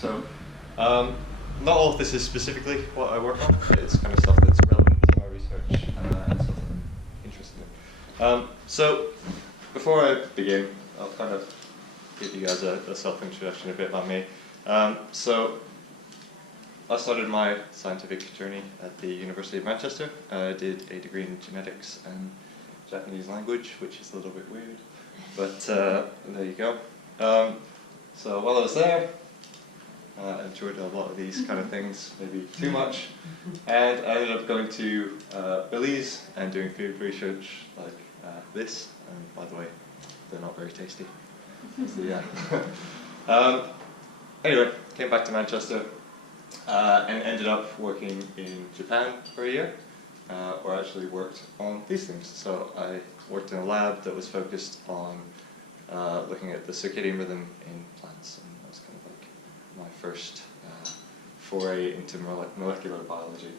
So, not all of this is specifically what I work on. It's kind of stuff that's relevant to my research and stuff I'm interested in. So, before I begin, I'll kind of give you guys a self-introduction, a bit about me. So, I started my scientific journey at the University of Manchester. I did a degree in genetics and Japanese language, which is a little bit weird, but there you go. So while I was there, I enjoyed a lot of these kind of things, maybe too much, and I ended up going to Belize and doing food research like this, and by the way, they're not very tasty. So yeah. Anyway, came back to Manchester and ended up working in Japan for a year, where I actually worked on these things. So I worked in a lab that was focused on looking at the circadian rhythm in plants, and that was kind of like my first foray into molecular biology.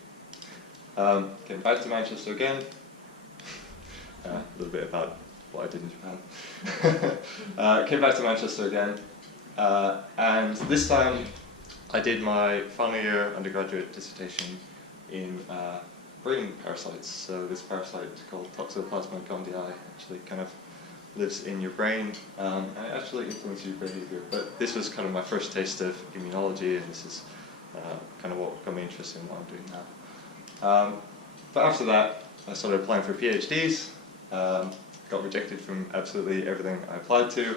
Came back to Manchester again. A little bit about what I did in Japan. Came back to Manchester again, and this time I did my final year undergraduate dissertation in brain parasites. So this parasite called Toxoplasma gondii actually kind of lives in your brain, and it actually influences your behavior. But this was kind of my first taste of immunology, and this is kind of what got me interested in what I'm doing now. But after that, I started applying for PhDs, got rejected from absolutely everything I applied to,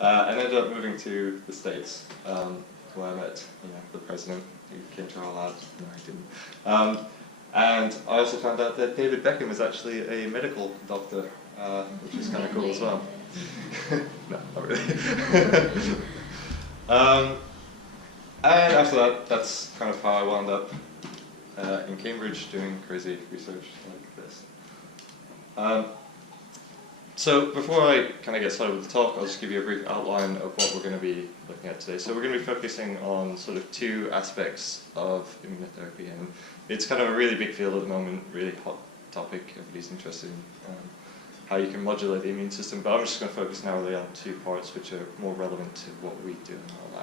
and ended up moving to the States, where I met the president who came to our lab. No, I didn't. And I also found out that David Beckham is actually a medical doctor, which is kind of cool as well. No, not really. And after that, that's kind of how I wound up in Cambridge doing crazy research like this. So before I kind of get started with the talk, I'll just give you a brief outline of what we're going to be looking at today. So we're going to be focusing on sort of two aspects of immunotherapy, and it's kind of a really big field at the moment, really hot topic. Everybody's interested in how you can modulate the immune system, but I'm just going to focus narrowly on two parts which are more relevant to what we do in our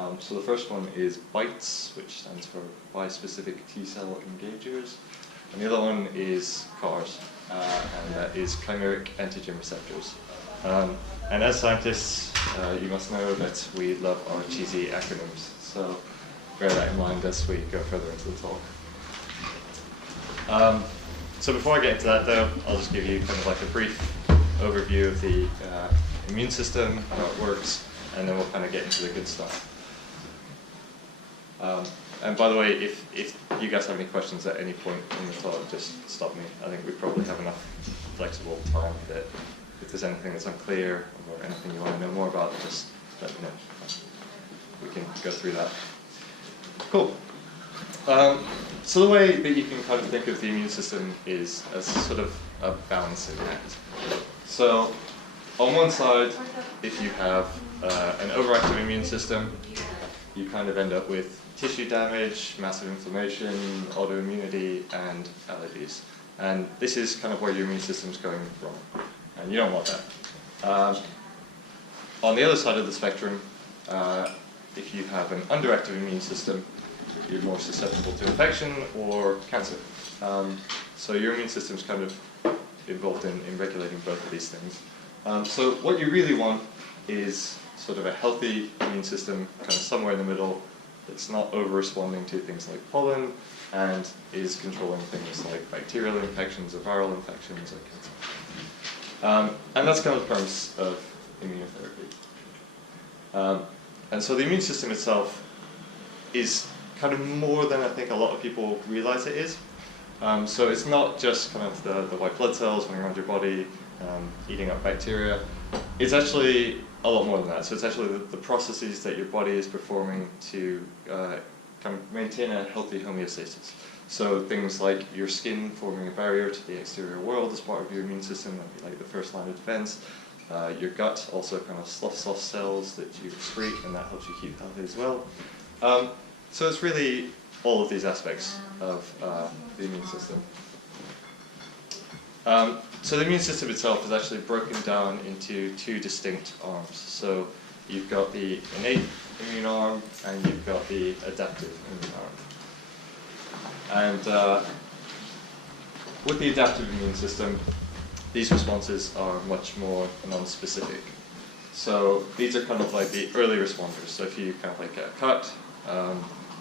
lab. So the first one is BiTEs, which stands for bispecific T-cell engagers, and the other one is CARs, and that is chimeric antigen receptors. And as scientists, you must know that we love our cheesy acronyms, so bear that in mind as we go further into the talk. So before I get into that though, I'll just give you kind of like a brief overview of the immune system, how it works, and then we'll kind of get into the good stuff. And by the way, if you guys have any questions at any point in the talk, just stop me. I think we probably have enough flexible time that if there's anything that's unclear or anything you want to know more about, just let me know. We can go through that. Cool. So the way that you can kind of think of the immune system is as sort of a balancing act. So on one side, if you have an overactive immune system, you kind of end up with tissue damage, massive inflammation, autoimmunity, and allergies. And this is kind of where your immune system's going wrong, and you don't want that. On the other side of the spectrum, if you have an underactive immune system, you're more susceptible to infection or cancer. So your immune system's kind of involved in regulating both of these things. So what you really want is sort of a healthy immune system, kind of somewhere in the middle, that's not over-responding to things like pollen and is controlling things like bacterial infections or viral infections or cancer. And that's kind of the premise of immunotherapy. And so the immune system itself is kind of more than I think a lot of people realize it is. So it's not just kind of the white blood cells running around your body, eating up bacteria. It's actually a lot more than that. So it's actually the processes that your body is performing to kind of maintain a healthy homeostasis. So things like your skin forming a barrier to the exterior world as part of your immune system, that'd be like the first line of defense. Your gut also kind of sloughs off cells that you excrete, and that helps you keep healthy as well. So it's really all of these aspects of the immune system. So the immune system itself is actually broken down into two distinct arms. So you've got the innate immune arm, and you've got the adaptive immune arm. And with the adaptive immune system, these responses are much more non-specific. So these are kind of like the early responders. So if you kind of like get a cut,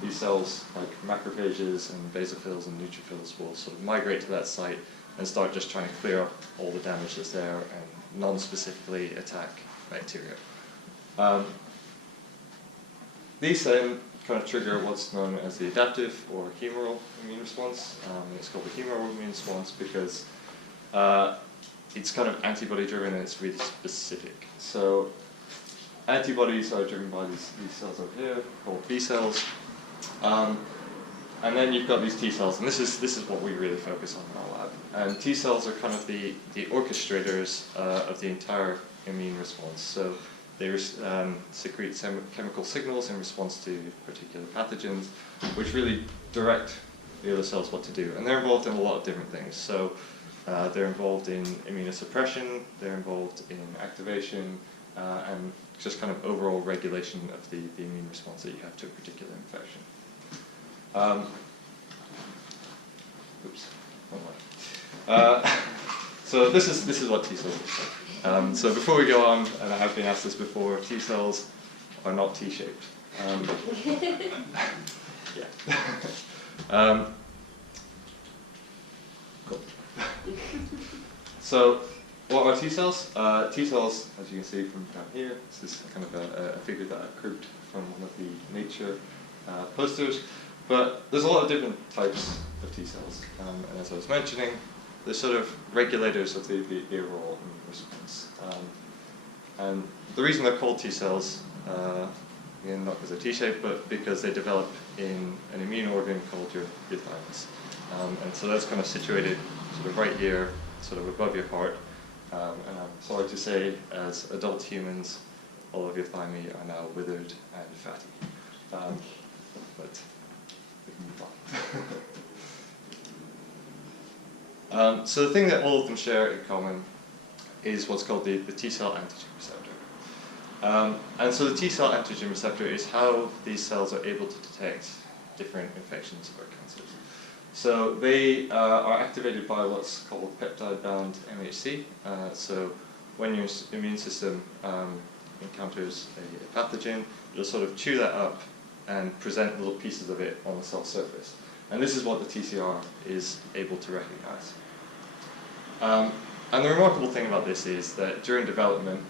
these cells, like macrophages and basophils and neutrophils, will sort of migrate to that site and start just trying to clear up all the damage that's there and non-specifically attack bacteria. These then kind of trigger what's known as the adaptive or humoral immune response. It's called the humoral immune response because it's kind of antibody-driven and it's really specific. So antibodies are driven by these cells over here called B cells. And then you've got these T cells, and this is what we really focus on in our lab. And T cells are kind of the orchestrators of the entire immune response. So they secrete chemical signals in response to particular pathogens, which really direct the other cells what to do. And they're involved in a lot of different things. So they're involved in immunosuppression, they're involved in activation, and just kind of overall regulation of the immune response that you have to a particular infection. So this is what T cells look like. So before we go on, and I have been asked this before, T cells are not T-shaped. Yeah. Cool. So what are T cells? T cells, as you can see from down here, this is kind of a figure that I cribbed from one of the Nature posters. But there's a lot of different types of T cells, and as I was mentioning, they're sort of regulators of the overall immune response. And the reason they're called T cells, again, not because they're T-shaped, but because they develop in an immune organ called your thymus. And so that's kind of situated sort of right here, sort of above your heart. And I'm sorry to say, as adult humans, all of your thymi are now withered and fatty. But we can move on. So the thing that all of them share in common is what's called the T-cell antigen receptor. And so the T-cell antigen receptor is how these cells are able to detect different infections or cancers. So they are activated by what's called peptide-bound MHC. So when your immune system encounters a pathogen, it'll sort of chew that up and present little pieces of it on the cell surface. And this is what the TCR is able to recognize. And the remarkable thing about this is that during development,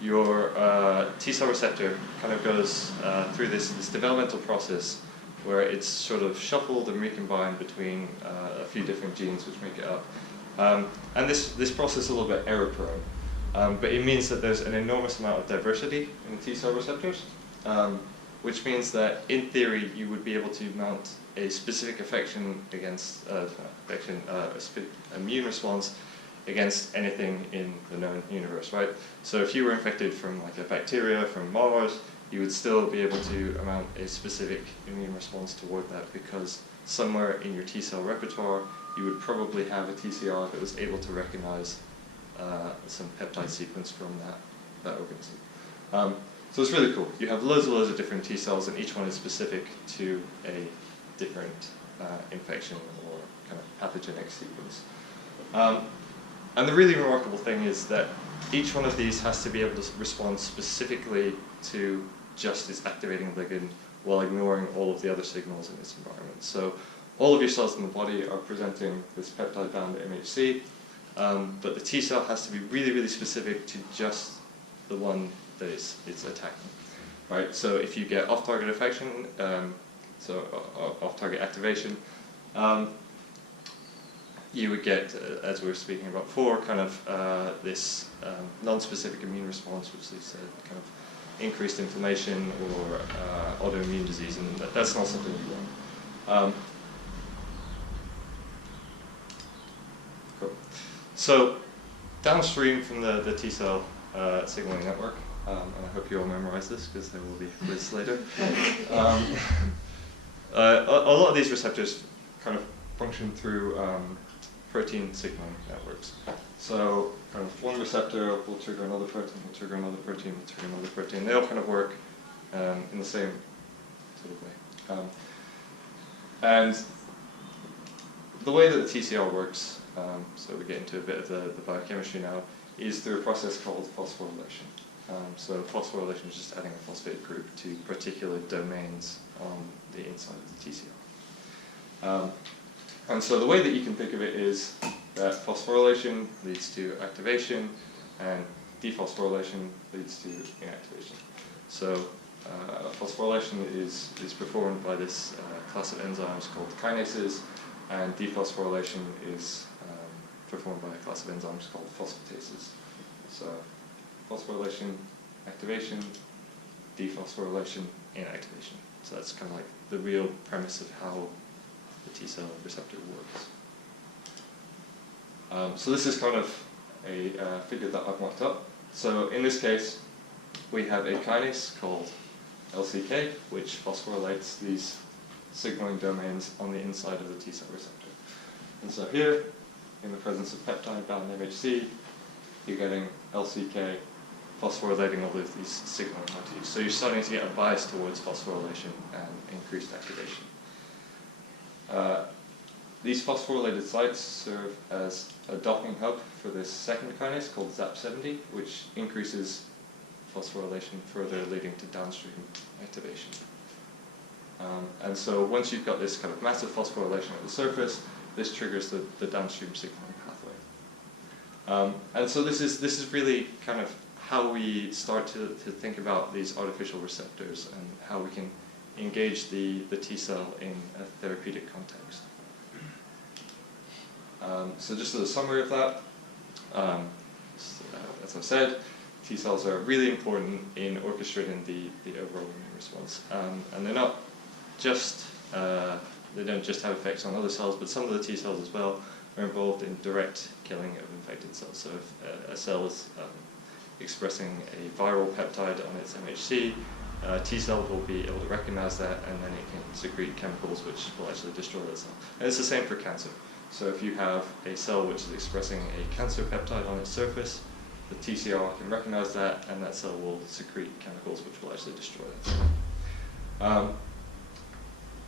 your T-cell receptor kind of goes through this developmental process where it's sort of shuffled and recombined between a few different genes which make it up. And this process is a little bit error-prone, but it means that there's an enormous amount of diversity in the T-cell receptors, which means that, in theory, you would be able to mount a specific immune response against anything in the known universe, right? So if you were infected from like a bacteria from Mars, you would still be able to mount a specific immune response toward that because somewhere in your T-cell repertoire, you would probably have a TCR that was able to recognize some peptide sequence from that organism. So it's really cool. You have loads and loads of different T cells, and each one is specific to a different infection or kind of pathogenic sequence. And the really remarkable thing is that each one of these has to be able to respond specifically to just its activating ligand while ignoring all of the other signals in its environment. So all of your cells in the body are presenting this peptide-bound MHC, but the T cell has to be really, really specific to just the one that it's attacking, right? So if you get off-target infection, off-target activation, you would get, as we were speaking about before, kind of this non-specific immune response, which leads to kind of increased inflammation or autoimmune disease, and that's not something you want. Cool. So downstream from the T cell signaling network, and I hope you all memorize this because there will be a quiz later. A lot of these receptors kind of function through protein signaling networks. So kind of one receptor will trigger another protein, will trigger another protein, will trigger another protein. They all kind of work in the same sort of way. And the way that the TCR works, so we get into a bit of the biochemistry now, is through a process called phosphorylation. So phosphorylation is just adding a phosphate group to particular domains on the inside of the TCR. And so the way that you can think of it is that phosphorylation leads to activation and dephosphorylation leads to inactivation. So phosphorylation is performed by this class of enzymes called kinases, and dephosphorylation is performed by a class of enzymes called phosphatases. So phosphorylation, activation, dephosphorylation, inactivation. So that's kind of like the real premise of how the T-cell receptor works. So this is kind of a figure that I've mocked up. So in this case, we have a kinase called LCK, which phosphorylates these signaling domains on the inside of the T-cell receptor. And so here, in the presence of peptide-bound MHC, you're getting LCK phosphorylating all of these signaling motifs. So you're starting to get a bias towards phosphorylation and increased activation. These phosphorylated sites serve as a docking hub for this second kinase called ZAP70, which increases phosphorylation further, leading to downstream activation. And so once you've got this kind of massive phosphorylation at the surface, this triggers the downstream signaling pathway. And so this is really kind of how we start to think about these artificial receptors and how we can engage the T-cell in a therapeutic context. So just as a summary of that, as I said, T-cells are really important in orchestrating the overall immune response. And they're not just, they don't just have effects on other cells, but some of the T-cells as well are involved in direct killing of infected cells. So if a cell is expressing a viral peptide on its MHC, T-cell will be able to recognize that, and then it can secrete chemicals which will actually destroy that cell. And it's the same for cancer. So if you have a cell which is expressing a cancer peptide on its surface, the TCR can recognize that, and that cell will secrete chemicals which will actually destroy that cell.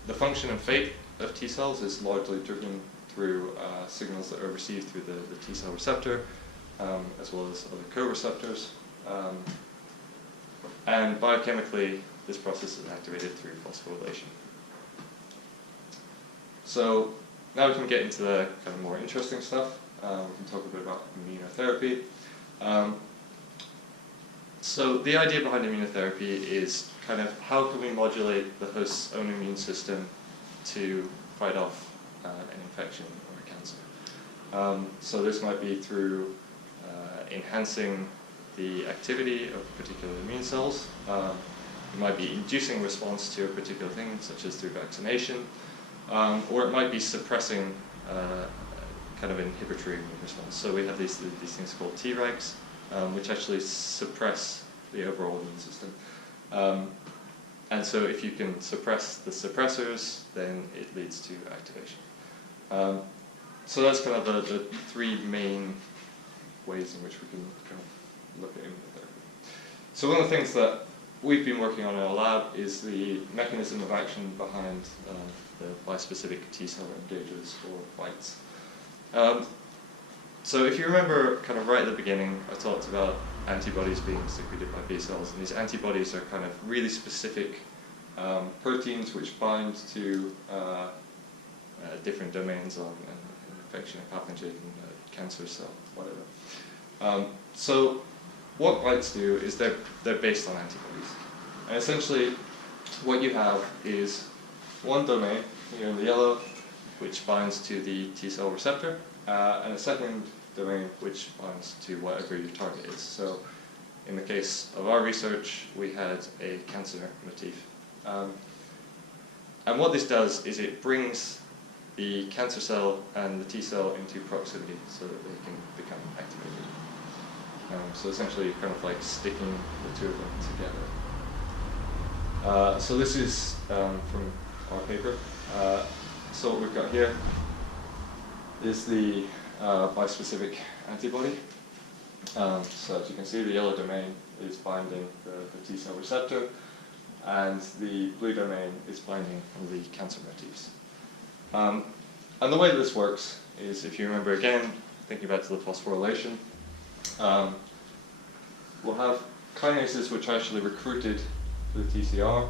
The function and fate of T-cells is largely driven through signals that are received through the T-cell receptor, as well as other co-receptors. And biochemically, this process is activated through phosphorylation. So now we can get into the kind of more interesting stuff. We can talk a bit about immunotherapy. So the idea behind immunotherapy is kind of how can we modulate the host's own immune system to fight off an infection or a cancer. So this might be through enhancing the activity of particular immune cells. It might be inducing response to a particular thing, such as through vaccination, or it might be suppressing kind of inhibitory immune response. So we have these things called Tregs, which actually suppress the overall immune system. And so if you can suppress the suppressors, then it leads to activation. So that's kind of the three main ways in which we can kind of look at immunotherapy. So one of the things that we've been working on in our lab is the mechanism of action behind the bispecific T-cell engagers, or BiTEs. So if you remember kind of right at the beginning, I talked about antibodies being secreted by B cells, and these antibodies are kind of really specific proteins which bind to different domains on an infection, a pathogen, a cancer cell, whatever. So what BiTEs do is they're based on antibodies. And essentially what you have is one domain, here in the yellow, which binds to the T-cell receptor, and a second domain which binds to whatever your target is. So in the case of our research, we had a cancer motif. And what this does is it brings the cancer cell and the T-cell into proximity so that they can become activated. So essentially you're kind of like sticking the two of them together. So this is from our paper. So what we've got here is the bispecific antibody. So as you can see, the yellow domain is binding the T cell receptor, and the blue domain is binding the cancer motifs. And the way that this works is, if you remember again, thinking back to the phosphorylation, we'll have kinases which are actually recruited to the TCR,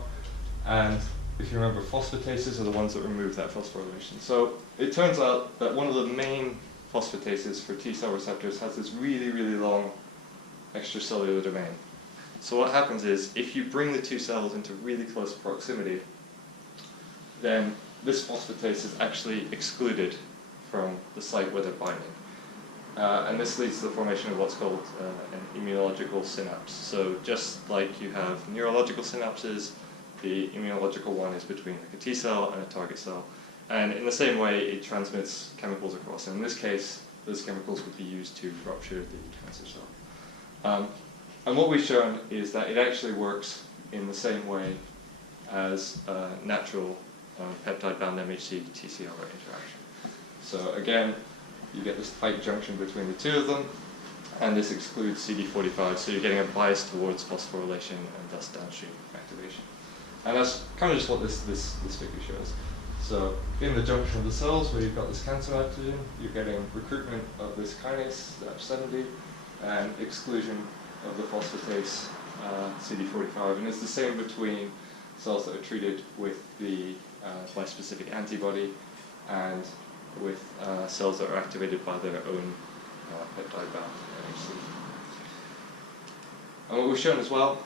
and if you remember, phosphatases are the ones that remove that phosphorylation. So it turns out that one of the main phosphatases for T cell receptors has this really, really long extracellular domain. So what happens is, if you bring the two cells into really close proximity, then this phosphatase is actually excluded from the site where they're binding. And this leads to the formation of what's called an immunological synapse. So just like you have neurological synapses, the immunological one is between like a T cell and a target cell. And in the same way, it transmits chemicals across. And in this case, those chemicals would be used to rupture the cancer cell. And what we've shown is that it actually works in the same way as natural peptide-bound MHC-TCR interaction. So again, you get this tight junction between the two of them, and this excludes CD45, so you're getting a bias towards phosphorylation and thus downstream activation. And that's kind of just what this figure shows. So in the junction of the cells where you've got this cancer antigen, you're getting recruitment of this kinase, the H70, and exclusion of the phosphatase CD45. And it's the same between cells that are treated with the bispecific antibody and with cells that are activated by their own peptide-bound MHC. And what we've shown as well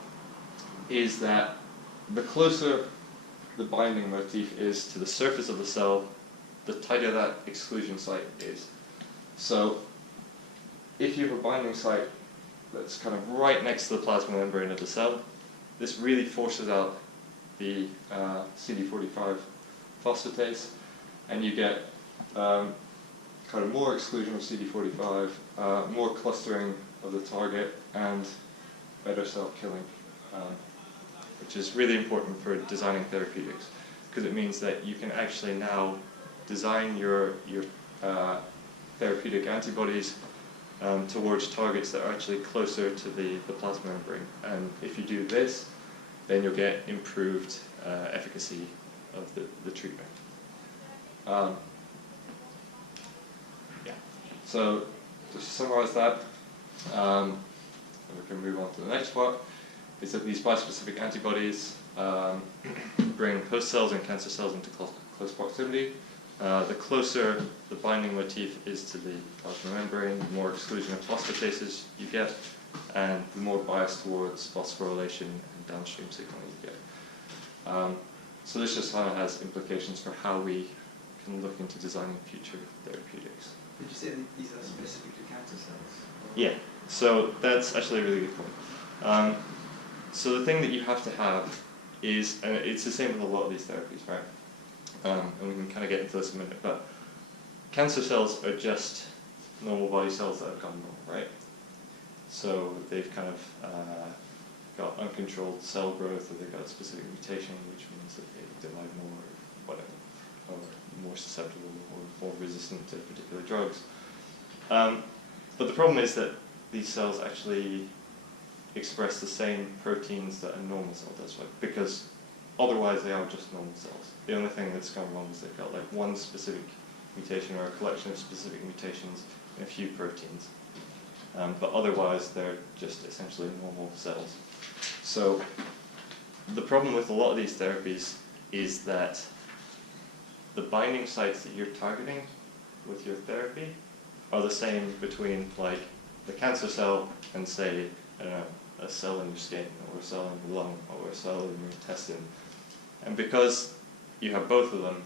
is that the closer the binding motif is to the surface of the cell, the tighter that exclusion site is. So if you have a binding site that's kind of right next to the plasma membrane of the cell, this really forces out the CD45 phosphatase, and you get kind of more exclusion of CD45, more clustering of the target, and better cell killing, which is really important for designing therapeutics, because it means that you can actually now design your therapeutic antibodies towards targets that are actually closer to the plasma membrane. And if you do this, then you'll get improved efficacy of the treatment. So just to summarize that, and we can move on to the next part, is that these bispecific antibodies bring host cells and cancer cells into close proximity. The closer the binding motif is to the plasma membrane, the more exclusion of phosphatases you get, and the more bias towards phosphorylation and downstream signaling you get. So this just kind of has implications for how we can look into designing future therapeutics. Did you say that these are specific to cancer cells? Yeah, so that's actually a really good point. So the thing that you have to have is, and it's the same with a lot of these therapies, right? And we can kind of get into this in a minute, but cancer cells are just normal body cells that have gone normal, right? So they've kind of got uncontrolled cell growth, or they've got a specific mutation, which means that they divide more, or whatever, or more susceptible or more resistant to particular drugs. But the problem is that these cells actually express the same proteins that a normal cell does, right? Because otherwise they are just normal cells. The only thing that's gone wrong is they've got like one specific mutation or a collection of specific mutations in a few proteins. But otherwise they're just essentially normal cells. So the problem with a lot of these therapies is that the binding sites that you're targeting with your therapy are the same between like the cancer cell and, say, I don't know, a cell in your skin, or a cell in your lung, or a cell in your intestine. And because you have both of them,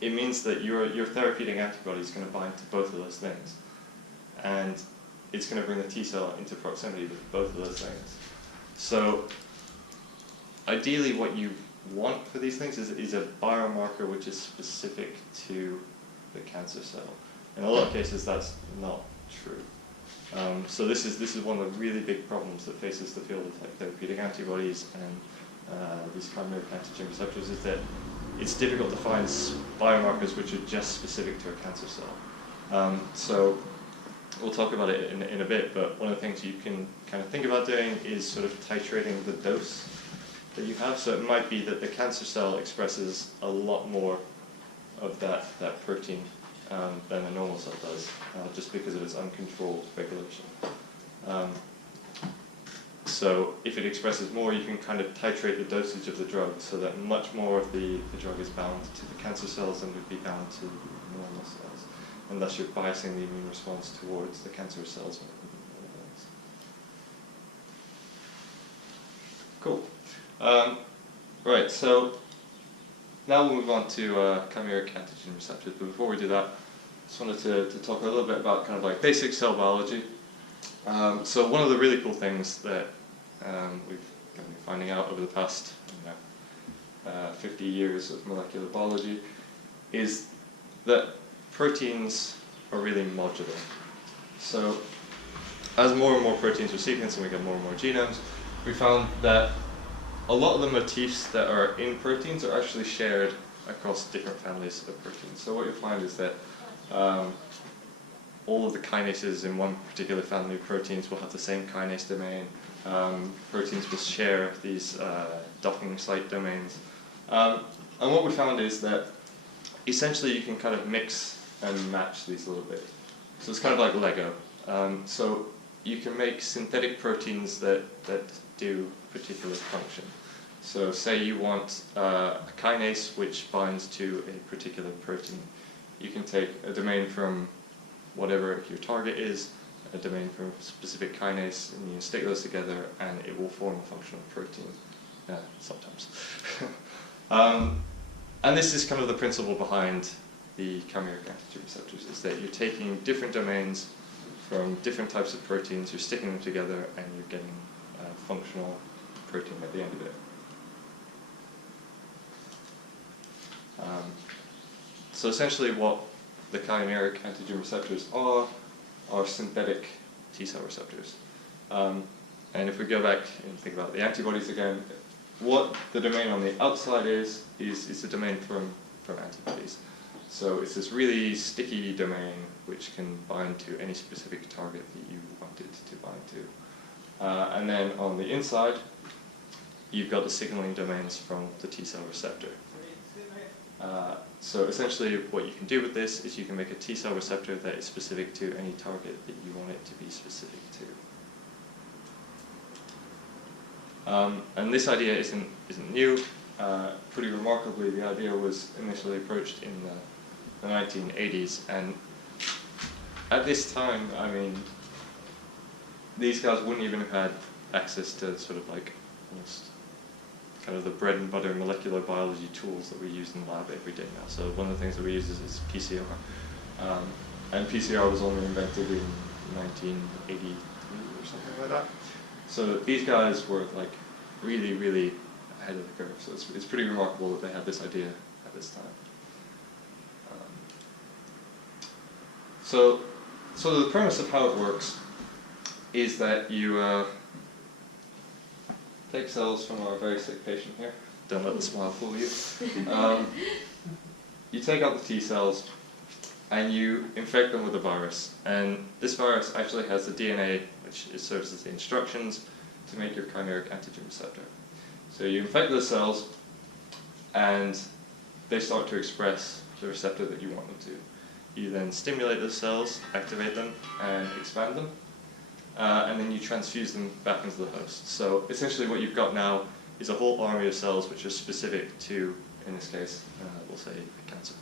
it means that your therapeutic antibody is going to bind to both of those things. And it's going to bring the T cell into proximity with both of those things. So ideally what you want for these things is a biomarker which is specific to the cancer cell. In a lot of cases that's not true. So this is one of the really big problems that faces the field of like therapeutic antibodies and these chimeric antigen receptors, is that it's difficult to find biomarkers which are just specific to a cancer cell. So we'll talk about it in a bit, but one of the things you can kind of think about doing is sort of titrating the dose that you have. So it might be that the cancer cell expresses a lot more of that protein than a normal cell does, just because of its uncontrolled regulation. So if it expresses more, you can kind of titrate the dosage of the drug so that much more of the drug is bound to the cancer cells than would be bound to normal cells. And thus you're biasing the immune response towards the cancerous cells. Cool. Right, so now we'll move on to chimeric antigen receptors. But before we do that, I just wanted to talk a little bit about kind of like basic cell biology. So one of the really cool things that we've been finding out over the past 50 years of molecular biology is that proteins are really modular. So as more and more proteins are sequenced and we get more and more genomes, we found that a lot of the motifs that are in proteins are actually shared across different families of proteins. So what you'll find is that all of the kinases in one particular family of proteins will have the same kinase domain. Proteins will share these docking site domains. And what we found is that essentially you can kind of mix and match these a little bit. So it's kind of like Lego. So you can make synthetic proteins that do a particular function. So say you want a kinase which binds to a particular protein. You can take a domain from whatever your target is, a domain from a specific kinase, and you stick those together and it will form a functional protein, sometimes. And this is kind of the principle behind the chimeric antigen receptors, is that you're taking different domains from different types of proteins, you're sticking them together, and you're getting a functional protein at the end of it. So essentially what the chimeric antigen receptors are synthetic T-cell receptors. And if we go back and think about the antibodies again, what the domain on the outside is a domain from antibodies. So it's this really sticky domain which can bind to any specific target that you want it to bind to. And then on the inside, you've got the signaling domains from the T-cell receptor. So essentially what you can do with this is you can make a T-cell receptor that is specific to any target that you want it to be specific to. And this idea isn't new. Pretty remarkably, the idea was initially approached in the 1980s, and at this time, I mean, these guys wouldn't even have had access to sort of like almost kind of the bread and butter molecular biology tools that we use in the lab every day now. So one of the things that we use is PCR. And PCR was only invented in 1983 or something like that. So these guys were like really, really ahead of the curve. So it's pretty remarkable that they had this idea at this time. So the premise of how it works is that you take cells from our very sick patient here. Don't let the smile fool you. You take out the T cells and you infect them with a virus. And this virus actually has the DNA, which serves as the instructions to make your chimeric antigen receptor. So you infect the cells and they start to express the receptor that you want them to. You then stimulate those cells, activate them, and expand them. And then you transfuse them back into the host. So essentially what you've got now is a whole army of cells which are specific to, in this case, we'll say cancer.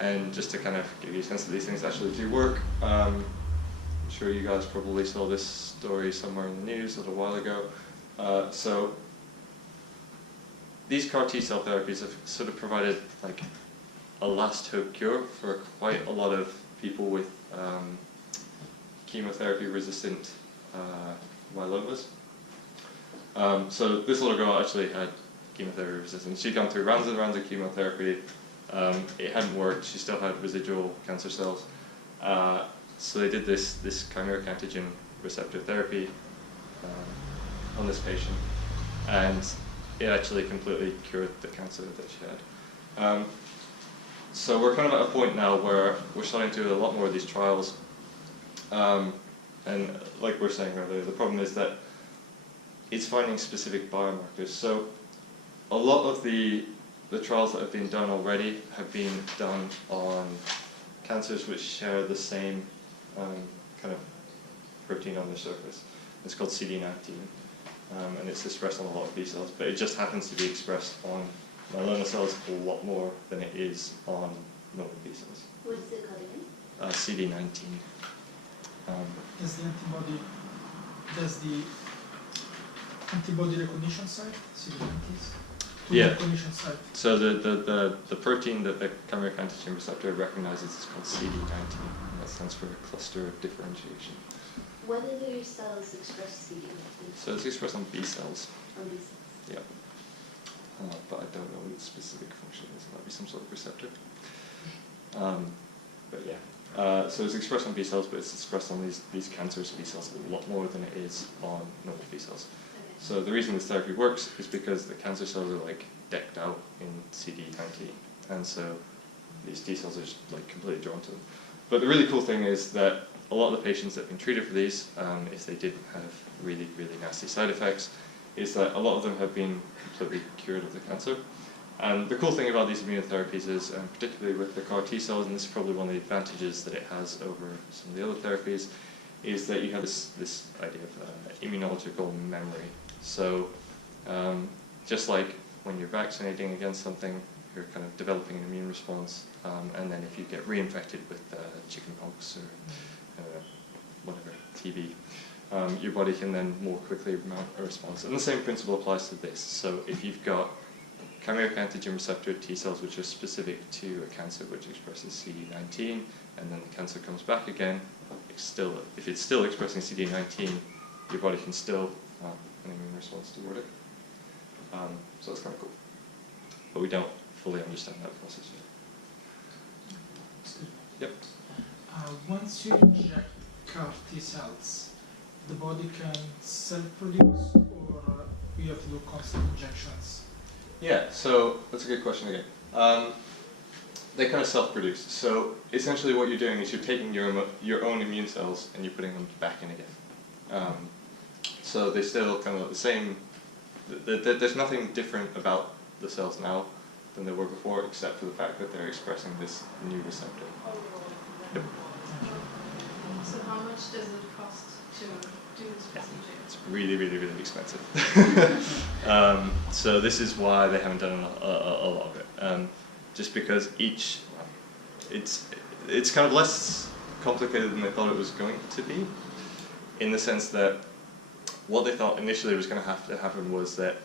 And just to kind of give you a sense that these things actually do work, I'm sure you guys probably saw this story somewhere in the news a little while ago. So these CAR T-cell therapies have sort of provided like a last hope cure for quite a lot of people with chemotherapy-resistant myelomas. So this little girl actually had chemotherapy resistance. She'd gone through rounds and rounds of chemotherapy. It hadn't worked. She still had residual cancer cells. So they did this chimeric antigen receptor therapy on this patient. And it actually completely cured the cancer that she had. So we're kind of at a point now where we're starting to do a lot more of these trials. And like we were saying earlier, the problem is that it's finding specific biomarkers. So a lot of the trials that have been done already have been done on cancers which share the same kind of protein on their surface. It's called CD19, and it's expressed on a lot of B cells, but it just happens to be expressed on myeloma cells a lot more than it is on normal B cells. What is it called again? CD19. Does the antibody recognition site, CD19s? Yeah. Recognition site. So the protein that the chimeric antigen receptor recognizes is called CD19, and that stands for cluster differentiation. When do your cells express CD19? So it's expressed on B cells. On B cells? Yeah. But I don't know what its specific function is. It might be some sort of receptor. But yeah. So it's expressed on B cells, but it's expressed on these cancerous B cells a lot more than it is on normal B cells. Okay. So the reason this therapy works is because the cancer cells are like decked out in CD19, and so these T cells are just like completely drawn to them. But the really cool thing is that a lot of the patients that have been treated for these, if they didn't have really, really nasty side effects, is that a lot of them have been completely cured of the cancer. And the cool thing about these immunotherapies is, particularly with the CAR T cells, and this is probably one of the advantages that it has over some of the other therapies, is that you have this idea of immunological memory. So just like when you're vaccinating against something, you're kind of developing an immune response, and then if you get reinfected with chickenpox or whatever, TB, your body can then more quickly mount a response. And the same principle applies to this. So if you've got chimeric antigen receptor T cells which are specific to a cancer which expresses CD19, and then the cancer comes back again, if it's still expressing CD19, your body can still mount an immune response toward it. So that's kind of cool. But we don't fully understand that process yet. Yep. Once you inject CAR T cells, the body can self-produce, or we have to do constant injections? Yeah, so that's a good question again. They kind of self-produce. So essentially what you're doing is you're taking your own immune cells and you're putting them back in again. So they still kind of look the same. There's nothing different about the cells now than there were before, except for the fact that they're expressing this new receptor. Yep. So how much does it cost to do this procedure? It's really, really, really expensive. So this is why they haven't done a lot of it. Just because it's kind of less complicated than they thought it was going to be, in the sense that what they thought initially was going to have to happen was that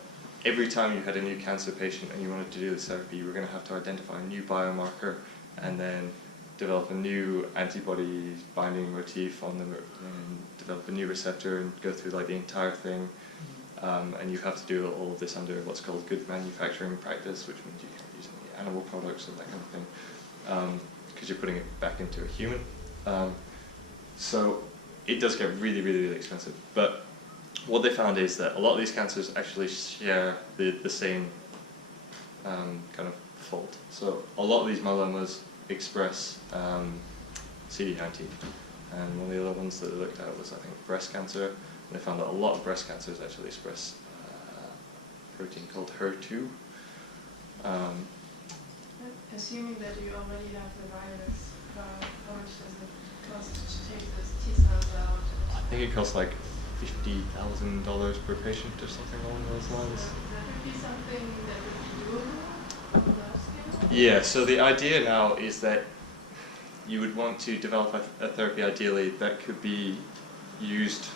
every time you had a new cancer patient and you wanted to do this therapy, you were going to have to identify a new biomarker and then develop a new antibody binding motif on them, and develop a new receptor and go through like the entire thing. And you have to do all of this under what's called good manufacturing practice, which means you can't use any animal products or that kind of thing, because you're putting it back into a human. So it does get really, really, really expensive. But what they found is that a lot of these cancers actually share the same kind of fault. So a lot of these myelomas express CD19, and one of the other ones that they looked at was, I think, breast cancer, and they found that a lot of breast cancers actually express a protein called HER2. Assuming that you already have the virus, how much does it cost to take those T cells out? I think it costs like $50,000 per patient or something along those lines. So that would be something that would be doable on that scale? Yeah, so the idea now is that you would want to develop a therapy ideally that could be used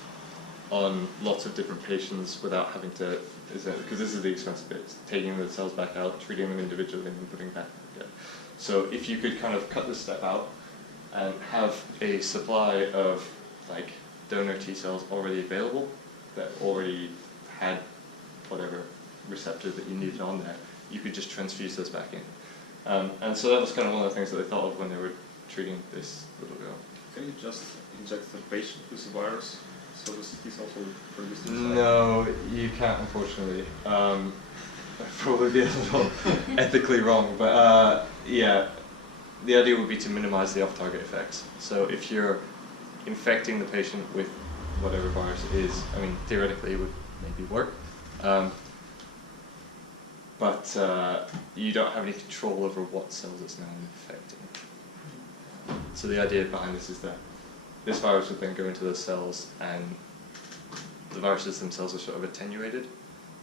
on lots of different patients without having to, because this is the expensive bit, taking the cells back out, treating them individually and then putting back again. So if you could kind of cut this step out and have a supply of like donor T cells already available that already had whatever receptor that you needed on there, you could just transfuse those back in. And so that was kind of one of the things that they thought of when they were treating this little girl. Can you just inject the patient with the virus? So the T cells will produce inside? No, you can't, unfortunately. That'd probably be a little ethically wrong, but yeah, the idea would be to minimize the off-target effects. So if you're infecting the patient with whatever virus it is, I mean, theoretically it would maybe work, but you don't have any control over what cells it's now infecting. So the idea behind this is that this virus would then go into those cells, and the viruses themselves are sort of attenuated,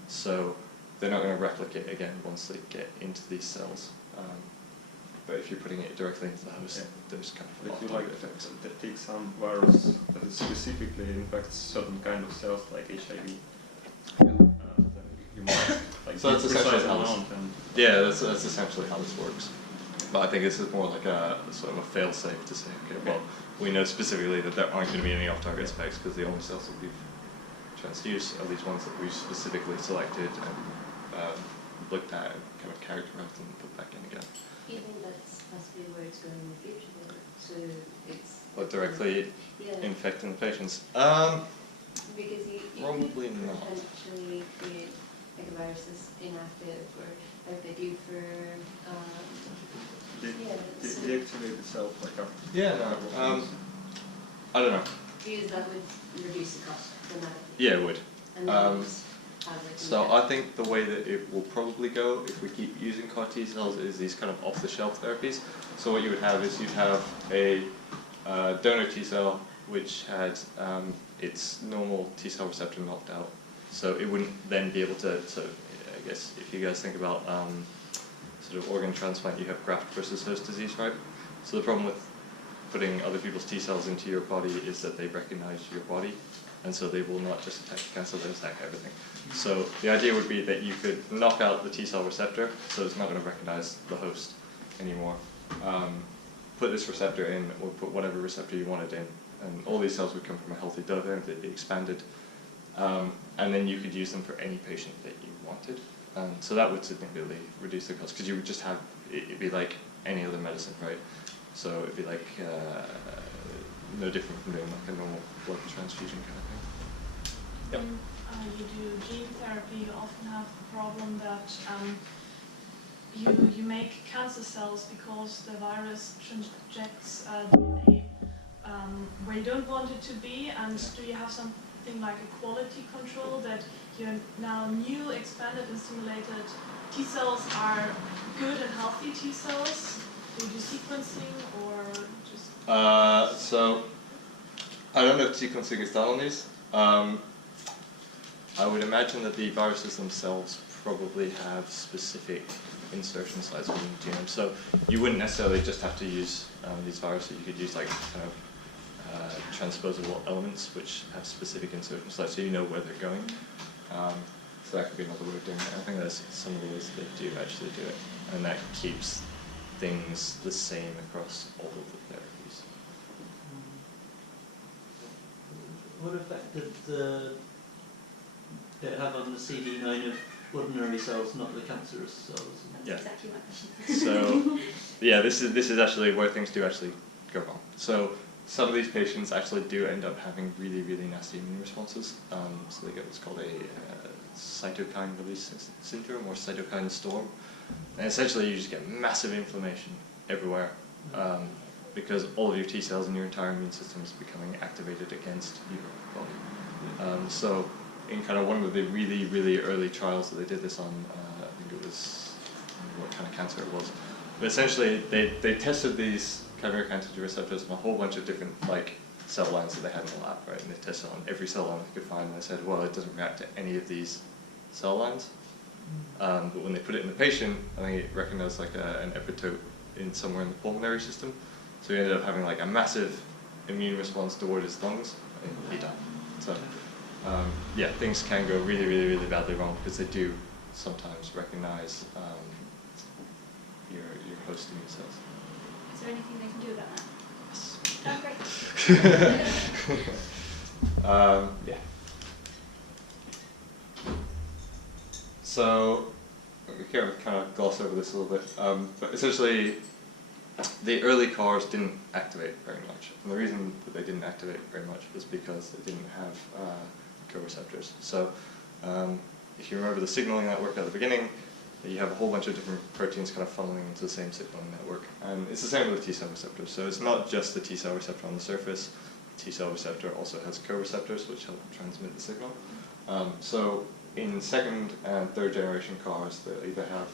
so they're not going to replicate again once they get into these cells. But if you're putting it directly into the host, there's kind of If you off-target effects. take some virus that specifically infects certain kind of cells like HIV, then you might like So that's essentially precise how this, amount and yeah, that's essentially how this works. But I think this is more like a sort of a fail-safe to say, okay, well, we know specifically that there aren't going to be any off-target effects because the only cells that we've transduced are these ones that we've specifically selected and looked at and kind of characterized and put back in again. Do you think that's possibly where it's going in the future then? So it's... But directly Yeah, infecting the patients? because you Probably could not. potentially create like a virus that's inactive or like they do for... yeah, so deactivate itself like after. Yeah, no. I don't know. because that would reduce the cost dramatically. Yeah, it would. And then just have like So I think the way that it will probably go if we keep using CAR T cells is these kind of off-the-shelf therapies. So what you would have is you'd have a donor T cell which had its normal T cell receptor knocked out. So it wouldn't then be able to, so I guess if you guys think about sort of organ transplant, you have graft versus host disease, right? So the problem with putting other people's T cells into your body is that they recognize your body, and so they will not just attack cancer, they'll attack everything. So the idea would be that you could knock out the T cell receptor, so it's not going to recognize the host anymore. Put this receptor in, or put whatever receptor you wanted in, and all these cells would come from a healthy donor, they'd be expanded, and then you could use them for any patient that you wanted. So that would significantly reduce the cost, because you would just have, it'd be like any other medicine, right? So it'd be like no different from doing like a normal blood transfusion kind of thing. Yep. When you do gene therapy, you often have the problem that you make cancer cells because the virus transjects DNA where you don't want it to be, and do you have something like a quality control that your now new expanded and stimulated T cells are good and healthy T cells? Do you do sequencing or just... So I don't know if sequencing is done on these. I would imagine that the viruses themselves probably have specific insertion sites within the genome. So you wouldn't necessarily just have to use these viruses. You could use like kind of transposable elements which have specific insertion sites, so you know where they're going. So that could be another way of doing it. I think there's some of the ways that they do actually do it, and that keeps things the same across all of the therapies. What effect did it have on the CD9 of ordinary cells, not the cancerous cells? Yeah. Exactly my question. So, yeah, this is actually where things do actually go wrong. So some of these patients actually do end up having really, really nasty immune responses. So they get what's called a cytokine release syndrome or cytokine storm. And essentially you just get massive inflammation everywhere because all of your T cells and your entire immune system is becoming activated against your body. So in kind of one of the really, really early trials that they did this on, I think it was, I don't know what kind of cancer it was, but essentially they tested these chimeric antigen receptors on a whole bunch of different like cell lines that they had in the lab, right? And they tested on every cell line they could find, and they said, well, it doesn't react to any of these cell lines. But when they put it in the patient, I think it recognized like an epitope in somewhere in the pulmonary system. So he ended up having like a massive immune response toward his lungs, and he died. So yeah, things can go really, really, really badly wrong because they do sometimes recognize your host immune cells. Is there anything they can do about that? Oh, great. Yeah. So, we can kind of gloss over this a little bit, but essentially the early CARs didn't activate very much. And the reason that they didn't activate very much was because they didn't have co-receptors. So if you remember the signaling network at the beginning, you have a whole bunch of different proteins kind of funneling into the same signaling network. And it's the same with the T-cell receptors. So it's not just the T-cell receptor on the surface. The T-cell receptor also has co-receptors which help transmit the signal. So in second and third generation CARs, they'll either have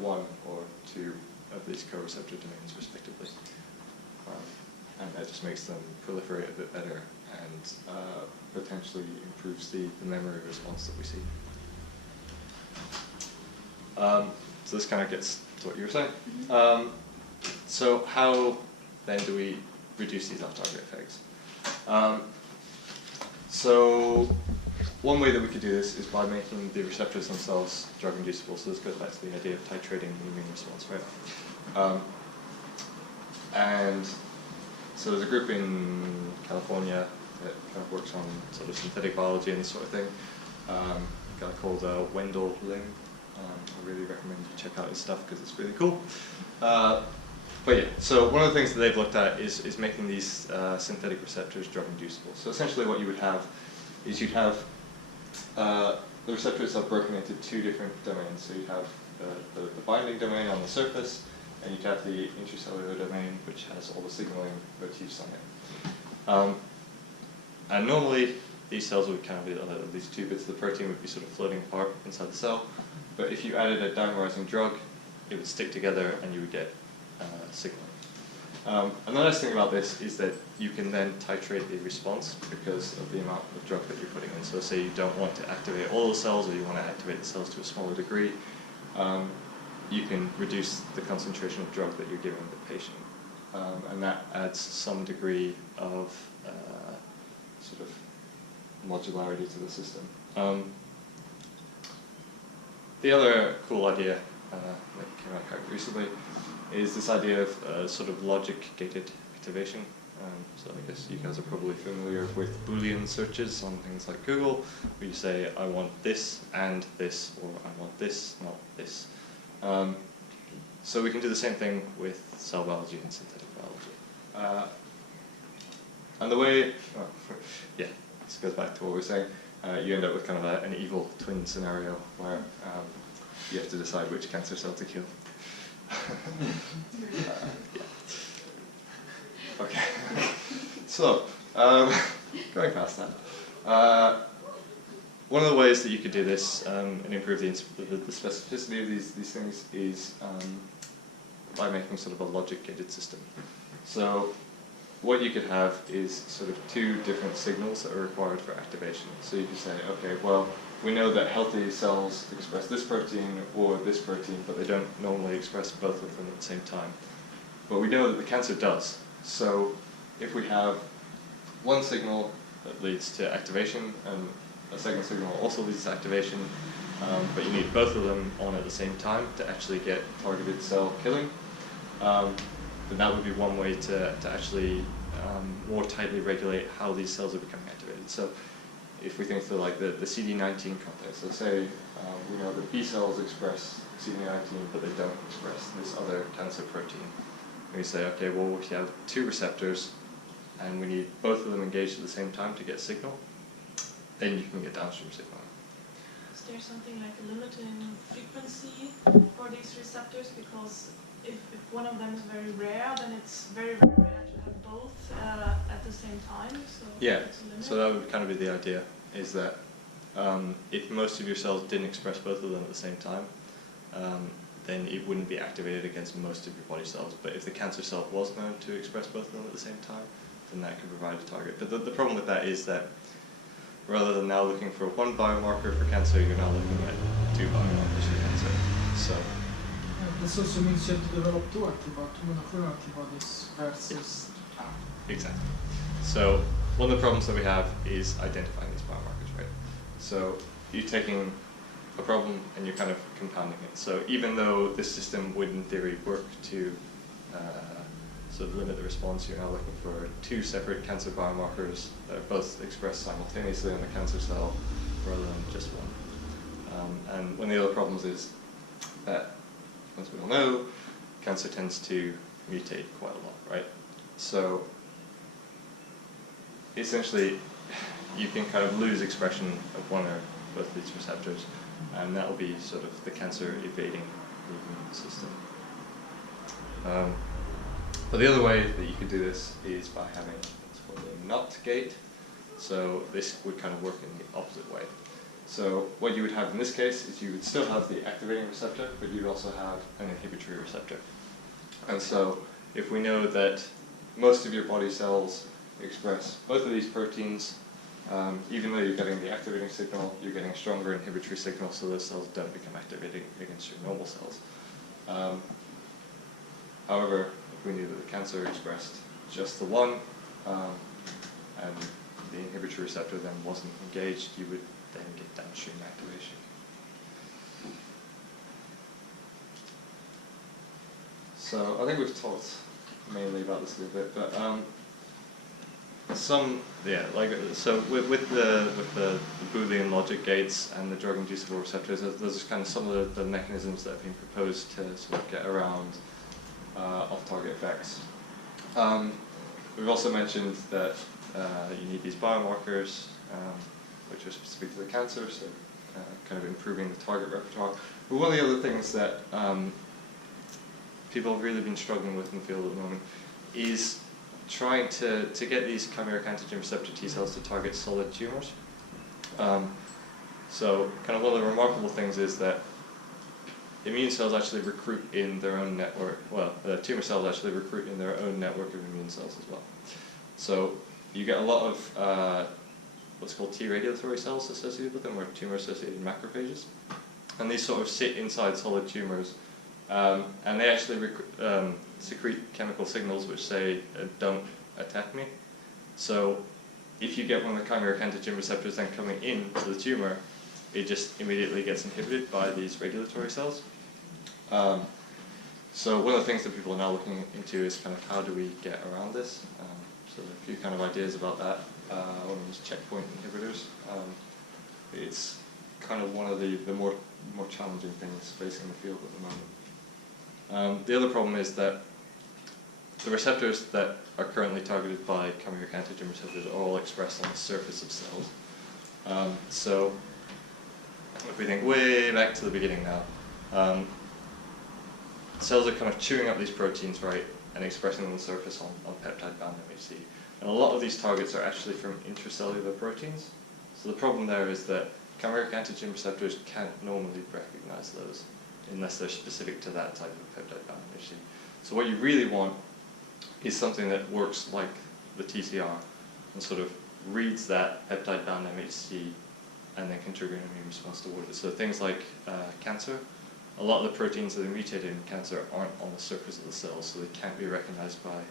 one or two of these co-receptor domains respectively. And that just makes them proliferate a bit better and potentially improves the memory response that we see. So this kind of gets to what you were saying. So how then do we reduce these off-target effects? So one way that we could do this is by making the receptors themselves drug-inducible. So this goes back to the idea of titrating the immune response, right? And so there's a group in California that kind of works on sort of synthetic biology and this sort of thing. A guy called Wendell Ling. I really recommend you check out his stuff because it's really cool. But yeah, so one of the things that they've looked at is making these synthetic receptors drug-inducible. So essentially what you would have is you'd have the receptors are broken into two different domains. So you have the binding domain on the surface, and you'd have the intracellular domain, which has all the signaling motifs on it. And normally, these cells would kind of be, these two bits of the protein would be sort of floating apart inside the cell. But if you added a dimerizing drug, it would stick together and you would get signaling. And the nice thing about this is that you can then titrate the response because of the amount of drug that you're putting in. So say you don't want to activate all the cells or you want to activate the cells to a smaller degree, you can reduce the concentration of drug that you're giving the patient. And that adds some degree of sort of modularity to the system. The other cool idea that came out quite recently is this idea of sort of logic-gated activation. So I guess you guys are probably familiar with Boolean searches on things like Google, where you say, I want this and this, or I want this, not this. So we can do the same thing with cell biology and synthetic biology. And the way, yeah, this goes back to what we were saying. You end up with kind of an evil twin scenario where you have to decide which cancer cell to kill. Yeah. Okay. So, going past that, one of the ways that you could do this and improve the specificity of these things is by making sort of a logic-gated system. So what you could have is sort of two different signals that are required for activation. So you could say, okay, well, we know that healthy cells express this protein or this protein, but they don't normally express both of them at the same time. But we know that the cancer does. So if we have one signal that leads to activation and a second signal also leads to activation, but you need both of them on at the same time to actually get targeted cell killing, then that would be one way to actually more tightly regulate how these cells are becoming activated. So if we think through like the CD19 context, so say we know that B cells express CD19 but they don't express this other cancer protein. And we say, okay, well if you have two receptors and we need both of them engaged at the same time to get signal, then you can get downstream signal. Is there something like a limit in frequency for these receptors? Because if one of them is very rare, then it's very, very rare to have both at the same time. So yeah, it's a limit. so that would kind of be the idea, is that if most of your cells didn't express both of them at the same time, then it wouldn't be activated against most of your body cells. But if the cancer cell was known to express both of them at the same time, then that could provide a target. But the problem with that is that rather than now looking for one biomarker for cancer, you're now looking at two biomarkers for cancer. So this also means you have to develop two monoclonal antibodies versus... exactly. So one of the problems that we have is identifying these biomarkers, right? So you're taking a problem and you're kind of compounding it. So even though this system would in theory work to sort of limit the response, you're now looking for two separate cancer biomarkers that are both expressed simultaneously on the cancer cell rather than just one. And one of the other problems is that, as we all know, cancer tends to mutate quite a lot, right? So essentially, you can kind of lose expression of one or both these receptors, and that will be sort of the cancer evading the immune system. But the other way that you could do this is by having what's called a NOT gate. So this would kind of work in the opposite way. So what you would have in this case is you would still have the activating receptor, but you'd also have an inhibitory receptor. And so if we know that most of your body cells express both of these proteins, even though you're getting the activating signal, you're getting a stronger inhibitory signal, so those cells don't become activating against your normal cells. However, if we knew that the cancer expressed just the one, and the inhibitory receptor then wasn't engaged, you would then get downstream activation. So I think we've talked mainly about this a little bit, but so with the Boolean logic gates and the drug-inducible receptors, those are kind of some of the mechanisms that have been proposed to sort of get around off-target effects. We've also mentioned that you need these biomarkers, which are specific to the cancer, so kind of improving the target repertoire. But one of the other things that people have really been struggling with in the field at the moment is trying to get these chimeric antigen receptor T cells to target solid tumors. So kind of one of the remarkable things is that immune cells actually recruit in their own network, well, the tumor cells actually recruit in their own network of immune cells as well. So you get a lot of what's called T regulatory cells associated with them, or tumor-associated macrophages. And these sort of sit inside solid tumors, and they actually secrete chemical signals which say, don't attack me. So if you get one of the chimeric antigen receptors then coming into the tumor, it just immediately gets inhibited by these regulatory cells. So one of the things that people are now looking into is kind of how do we get around this. So there are a few kind of ideas about that. One of them is checkpoint inhibitors. It's kind of one of the more challenging things facing the field at the moment. The other problem is that the receptors that are currently targeted by chimeric antigen receptors are all expressed on the surface of cells. So if we think way back to the beginning now, cells are kind of chewing up these proteins, right, and expressing them on the surface on peptide-bound MHC. And a lot of these targets are actually from intracellular proteins. So the problem there is that chimeric antigen receptors can't normally recognize those unless they're specific to that type of peptide-bound MHC. So what you really want is something that works like the TCR and sort of reads that peptide-bound MHC and then can trigger an immune response toward it. So things like cancer, a lot of the proteins that are mutated in cancer aren't on the surface of the cells, so they can't be recognized by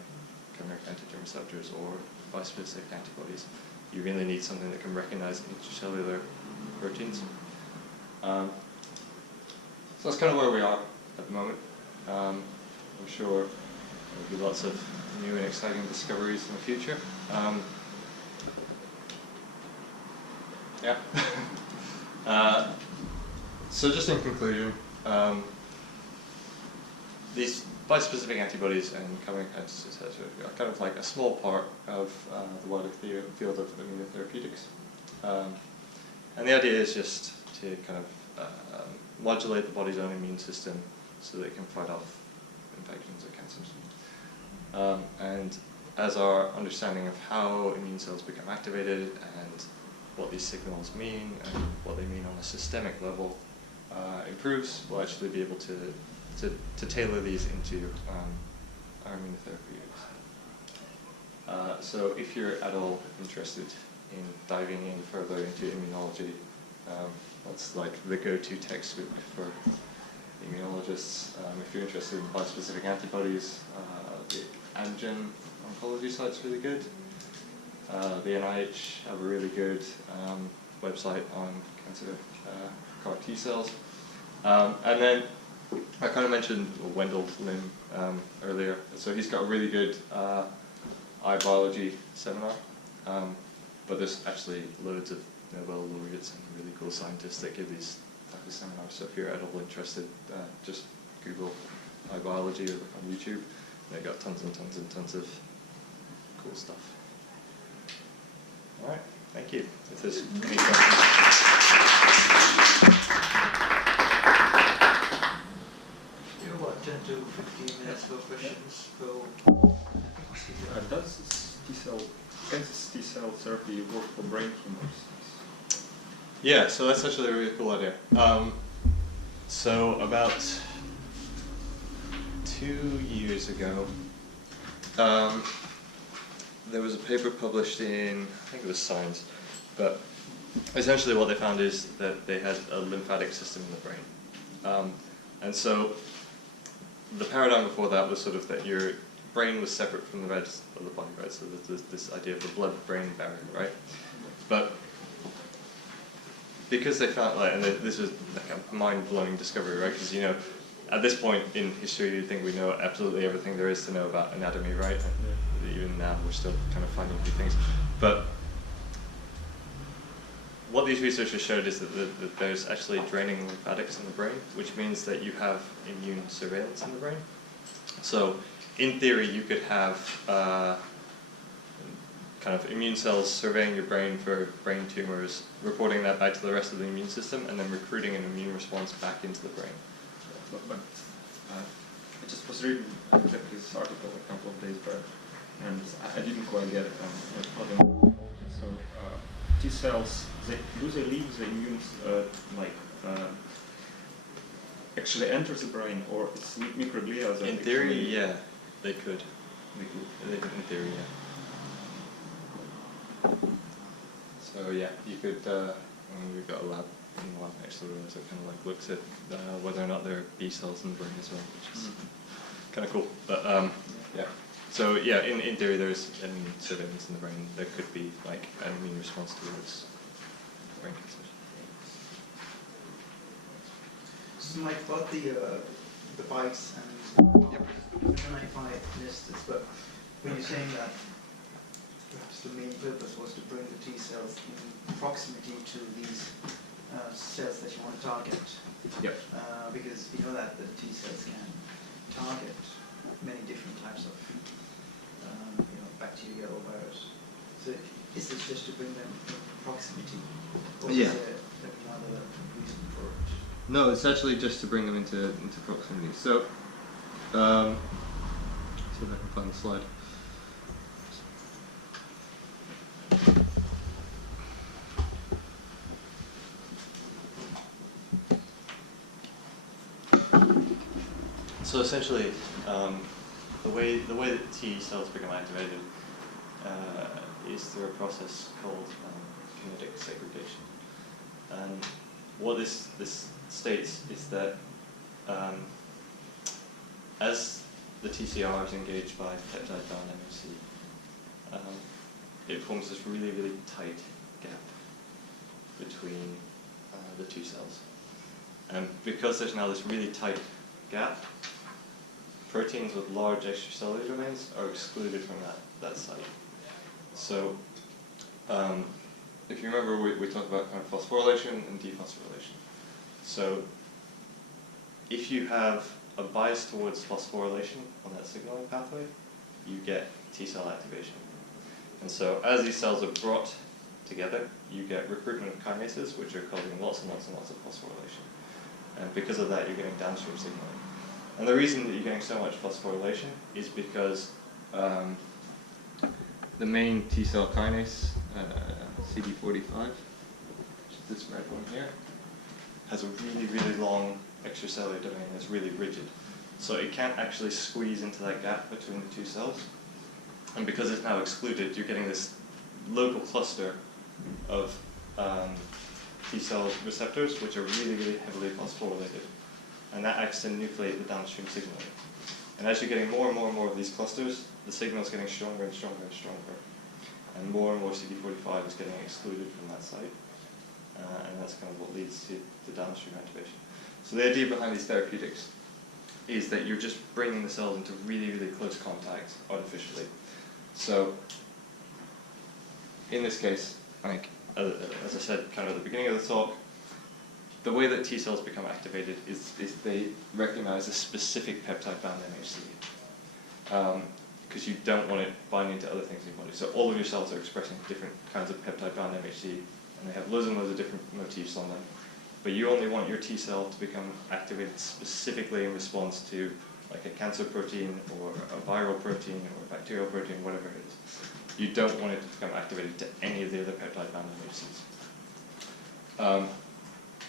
chimeric antigen receptors or bispecific antibodies. You really need something that can recognize intracellular proteins. So that's kind of where we are at the moment. I'm sure there'll be lots of new and exciting discoveries in the future. So just in conclusion, these bispecific antibodies and chimeric antigens are kind of like a small part of the wider field of immunotherapeutics. And the idea is just to kind of modulate the body's own immune system so that it can fight off infections or cancers. And as our understanding of how immune cells become activated and what these signals mean and what they mean on a systemic level improves, we'll actually be able to tailor these into our immunotherapeutics. So if you're at all interested in diving in further into immunology, that's like the go-to textbook for immunologists. If you're interested in bispecific antibodies, the Amgen oncology site's really good. The NIH have a really good website on cancer CAR T cells. And then I kind of mentioned Wendell Lim earlier. So he's got a really good eye biology seminar. But there's actually loads of Nobel laureates and really cool scientists that give these type of seminars. So if you're at all interested, just Google eye biology or look on YouTube. they got tons and tons and tons of cool stuff. All right, thank you. If there's any questions. You know what, 10 to 15 minutes for questions. Does T-cell therapy work for brain tumors? Yeah, so that's actually a really cool idea. So about 2 years ago, there was a paper published in, I think it was Science, but essentially what they found is that they had a lymphatic system in the brain. And so the paradigm before that was sort of that your brain was separate from the rest of the body, right? So there's this idea of the blood-brain barrier, right? But because they found, like, and this was like a mind-blowing discovery, right? Because, you know, at this point in history, you think we know absolutely everything there is to know about anatomy, right? And even now, we're still kind of finding new things. But what these researchers showed is that there's actually draining lymphatics in the brain, which means that you have immune surveillance in the brain. So, in theory, you could have kind of immune cells surveying your brain for brain tumors, reporting that back to the rest of the immune system, and then recruiting an immune response back into the brain. But I just was reading this article a couple of days back, and I didn't quite get it. So T cells, do they leave the immune actually enters the brain, or it's microglia that In theory, yeah, they could. They could, in theory, yeah. So yeah, you could. We've got a lab in the lab next door that kind of like looks at whether or not there are B cells in the brain as well, which is kind of cool. But yeah. So yeah, in theory, there's an surveillance in the brain. There could be like an immune response towards brain cancer. So Mike, about the bikes and I don't know if I missed this, but when you're saying that perhaps the main purpose was to bring the T cells in proximity to these cells that you want to target. Yep. Because we know that the T cells can target many different types of bacteria or virus. So is this just to bring them in proximity? Or Yeah. is there another reason for it? No, it's actually just to bring them into proximity. So, see if I can find the slide. So essentially, the way that T cells become activated is through a process called kinetic segregation. And what this states is that as the TCR is engaged by peptide-bound MHC, it forms this really, really tight gap between the two cells. And because there's now this really tight gap, proteins with large extracellular domains are excluded from that site. So, if you remember, we talked about kind of phosphorylation and dephosphorylation. So, if you have a bias towards phosphorylation on that signaling pathway, you get T-cell activation. And so, as these cells are brought together, you get recruitment of kinases, which are causing lots and lots and lots of phosphorylation. And because of that, you're getting downstream signaling. And the reason that you're getting so much phosphorylation is because the main T-cell kinase, CD45, which is this red one here, has a really, really long extracellular domain that's really rigid. So it can't actually squeeze into that gap between the two cells. And because it's now excluded, you're getting this local cluster of T-cell receptors, which are really, really heavily phosphorylated. And that acts to nucleate the downstream signaling. And as you're getting more and more and more of these clusters, the signal is getting stronger and stronger and stronger. And more CD45 is getting excluded from that site. And that's kind of what leads to downstream activation. So the idea behind these therapeutics is that you're just bringing the cells into really, really close contact artificially. So in this case, like, as I said kind of at the beginning of the talk, the way that T cells become activated is they recognize a specific peptide-bound MHC. because you don't want it binding to other things in your body. So all of your cells are expressing different kinds of peptide-bound MHC, and they have loads and loads of different motifs on them. But you only want your T cell to become activated specifically in response to like a cancer protein or a viral protein or a bacterial protein, whatever it is. You don't want it to become activated to any of the other peptide-bound MHCs.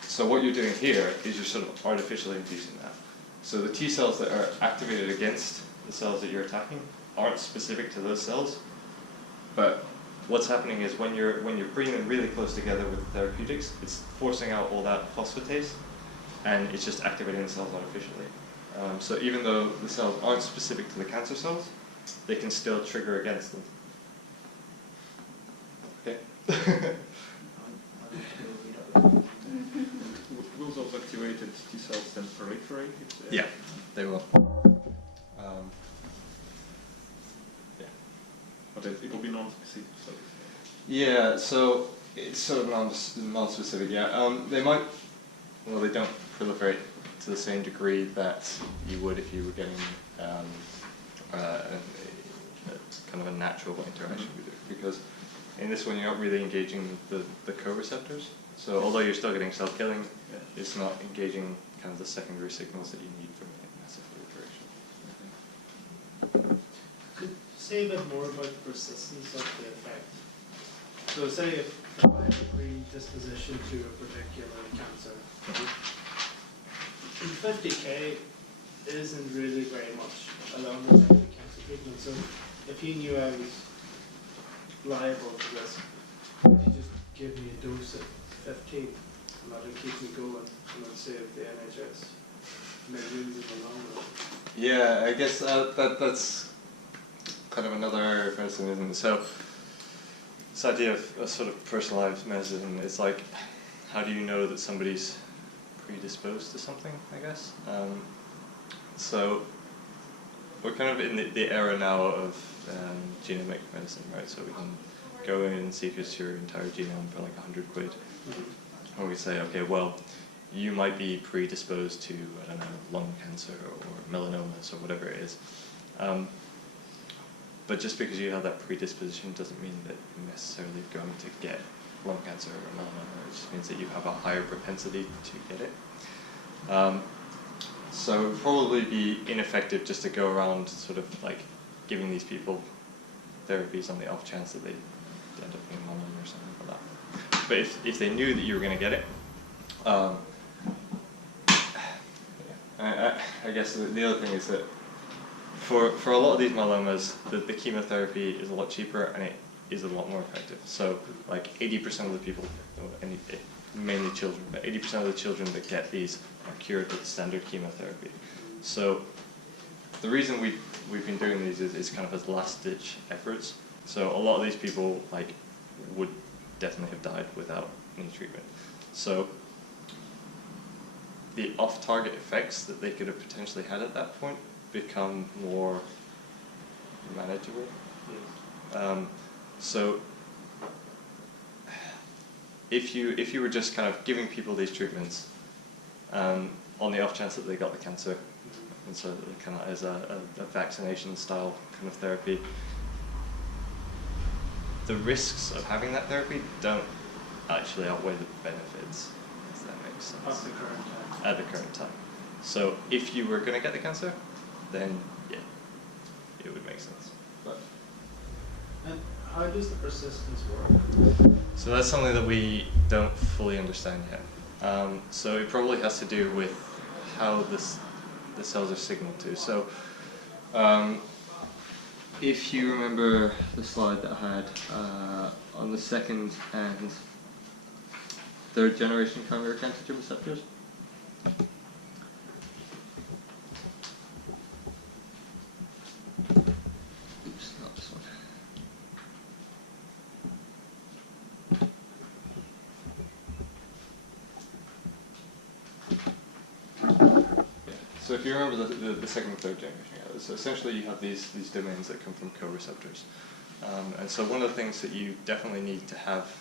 So what you're doing here is you're sort of artificially inducing that. So the T cells that are activated against the cells that you're attacking aren't specific to those cells, but what's happening is when you're bringing them really close together with the therapeutics, it's forcing out all that phosphatase, and it's just activating the cells artificially. So even though the cells aren't specific to the cancer cells, they can still trigger against them. Okay. Will those activated T cells then proliferate? Yeah, they will. But it will be non-specific cells. Yeah, so it's sort of non-specific. Yeah, they might. Well, they don't proliferate to the same degree that you would if you were getting kind of a natural interaction with it, because in this one you're not really engaging the co-receptors. So although you're still getting cell killing, it's not engaging kind of the secondary signals that you need for massive proliferation. Could you say a bit more about the persistence of the effect? So say if I have a predisposition to a particular cancer, 50k isn't really very much along the line of cancer treatment. So if you knew I was liable to this, would you just give me a dose at 15 and that'll keep me going and then save the NHS millions in the long run? Yeah, I guess that's kind of another area of medicine, isn't it? So this idea of a sort of personalized medicine is like, how do you know that somebody's predisposed to something, I guess? So we're kind of in the era now of genomic medicine, right? So we can go in and sequence your entire genome for like 100 quid. And we say, okay, well, you might be predisposed to, I don't know, lung cancer or melanomas or whatever it is. But just because you have that predisposition doesn't mean that you're necessarily going to get lung cancer or melanoma. It just means that you have a higher propensity to get it. So it would probably be ineffective just to go around sort of like giving these people therapies on the off chance that they end up getting melanoma or something like that. But if they knew that you were going to get it, I guess the other thing is that for a lot of these melanomas, the chemotherapy is a lot cheaper and it is a lot more effective. So like 80% of the people, mainly children, but 80% of the children that get these are cured with standard chemotherapy. So the reason we've been doing these is kind of as last-ditch efforts. So a lot of these people like would definitely have died without any treatment. So the off-target effects that they could have potentially had at that point become more manageable. So if you were just kind of giving people these treatments on the off chance that they got the cancer, and so kind of as a vaccination style kind of therapy, the risks of having that therapy don't actually outweigh the benefits, if that makes sense. At the current time. At the current time. So if you were going to get the cancer, then yeah, it would make sense. But and how does the persistence work? so that's something that we don't fully understand yet. So it probably has to do with how the cells are signaled to. So if you remember the slide that I had on the second and third generation chimeric antigen receptors. Oops, not this one. So if you remember the second and third generation, so essentially you have these domains that come from co-receptors. And so one of the things that you definitely need to have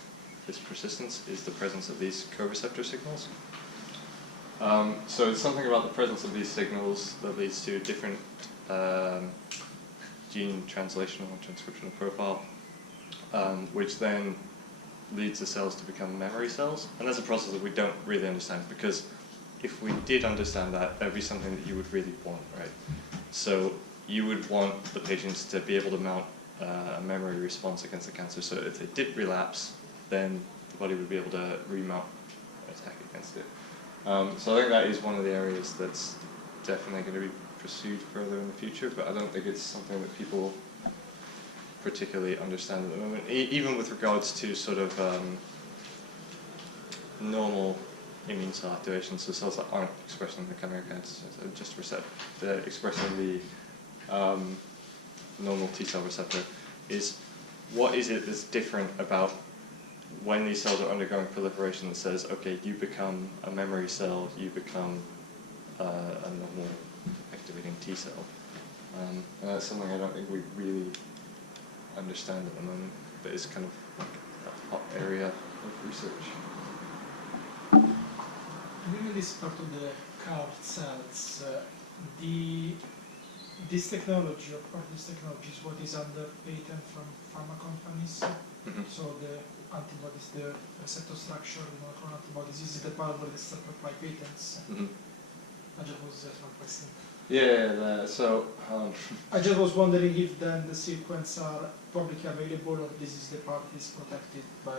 this persistence is the presence of these co-receptor signals. So it's something about the presence of these signals that leads to different gene translational and transcriptional profile, which then leads the cells to become memory cells. And that's a process that we don't really understand, because if we did understand that, that'd be something that you would really want, right? So you would want the patients to be able to mount a memory response against the cancer. So if they did relapse, then the body would be able to remount attack against it. So I think that is one of the areas that's definitely going to be pursued further in the future, but I don't think it's something that people particularly understand at the moment, even with regards to sort of normal immune cell activation, so cells that aren't expressing the chimeric antigens, just expressing the normal T cell receptor, is what is it that's different about when these cells are undergoing proliferation that says, okay, you become a memory cell, you become a normal activating T cell. And that's something I don't think we really understand at the moment, but it's kind of like a hot area of research. Within this part of the CAR cells, this technology, or this technology, is what is under patent from pharma companies. So the antibodies, the receptor structure, the monoclonal antibodies, is the part where they separate by patents. I just was my question. Yeah, so I just was wondering if then the sequence are publicly available, or this is the part that is protected by.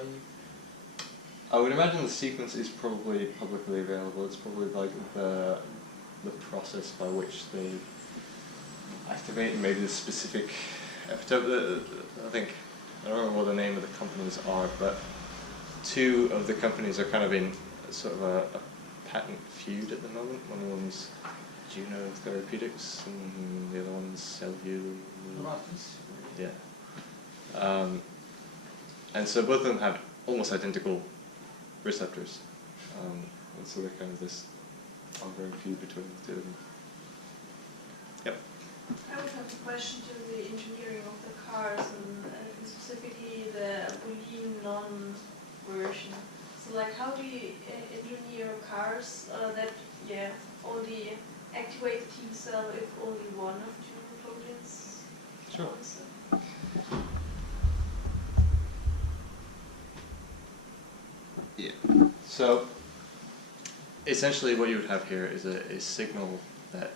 I would imagine the sequence is probably publicly available. It's probably like the process by which they activate, and maybe the specific epitope. I think, I don't remember what the name of the companies are, but two of the companies are kind of in sort of a patent feud at the moment. One of them's Immunotherapeutics, and the other one's Cellular. Yeah. And so both of them have almost identical receptors. And so they're kind of this ongoing feud between the two of them. Yep. I would have a question to the engineering of the cars, and specifically the Boolean non-version. So, like, how do you engineer cars that, only activate T cell if only one of two proteins? Sure. Yeah. So essentially what you would have here is a signal that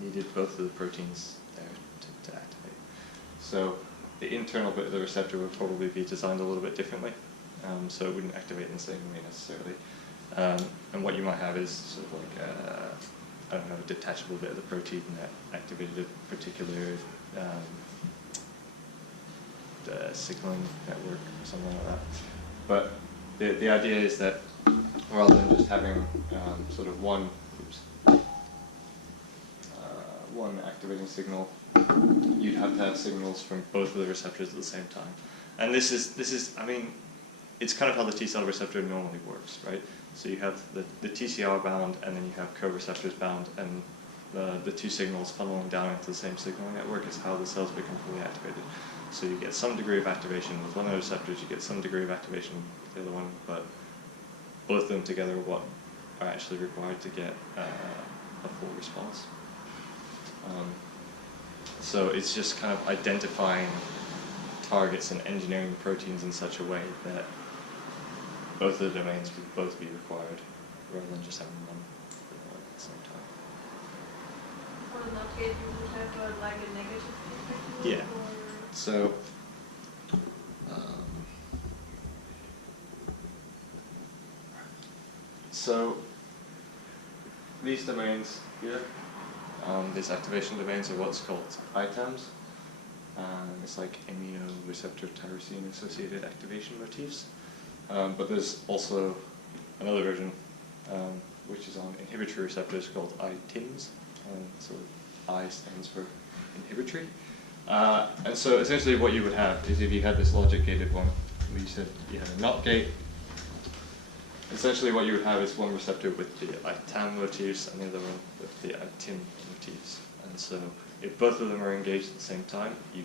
needed both of the proteins there to activate. So the internal bit of the receptor would probably be designed a little bit differently, so it wouldn't activate in the same way necessarily. And what you might have is sort of like I don't know, a detachable bit of the protein that activated a particular signaling network or something like that. But the idea is that rather than just having sort of one activating signal, you'd have to have signals from both of the receptors at the same time. And this is I mean, it's kind of how the T cell receptor normally works, right? So you have the TCR bound, and then you have co-receptors bound, and the two signals funneling down into the same signaling network is how the cells become fully activated. So you get some degree of activation with one of the receptors, you get some degree of activation with the other one, but both of them together are what are actually required to get a full response. So it's just kind of identifying targets and engineering proteins in such a way that both of the domains would both be required, rather than just having one at the same time. For the NOT gate, you would have like a negative feedback loop? Yeah. So, these domains here, these activation domains are what's called ITAMs. It's like immunoreceptor tyrosine associated activation motifs. But there's also another version which is on inhibitory receptors called ITIMs. So I stands for inhibitory. And so essentially what you would have is, if you had this logic gated one, where you said you had a NOT gate, essentially what you would have is one receptor with the ITAM motifs and the other one with the ITIM motifs. And so if both of them are engaged at the same time, you